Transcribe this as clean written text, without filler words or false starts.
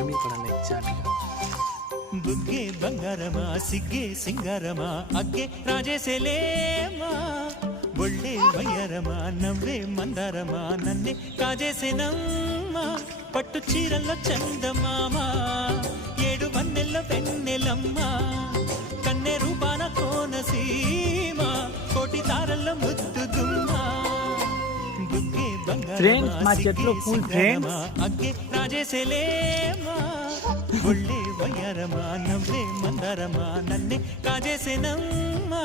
దాని మీద పడాలి ఎగ్జాక్ట్గా. బుగ్గే బంగారమా సిగ్గే సింగారమా అగ్గే రాజేసేలేమా ఒళ్ళే వయ్యారమా నవ్వే మందారమా నన్నే కాజేసేనమ్మా పట్టు చీరల్లో చందమామా ఏడు వన్నెల్లో వెన్నెలమ్మా కన్నె రూపాన కోనసీమ కోటి తారల్లో ముద్దుగుమ్మా బుగ్గే బంగారమా సిగ్గే సింగారమా అగ్గే రాజేసేలేమా ఒళ్ళే వయ్యారమా నవ్వే మందారమా నన్నే కాజేసేనమ్మా.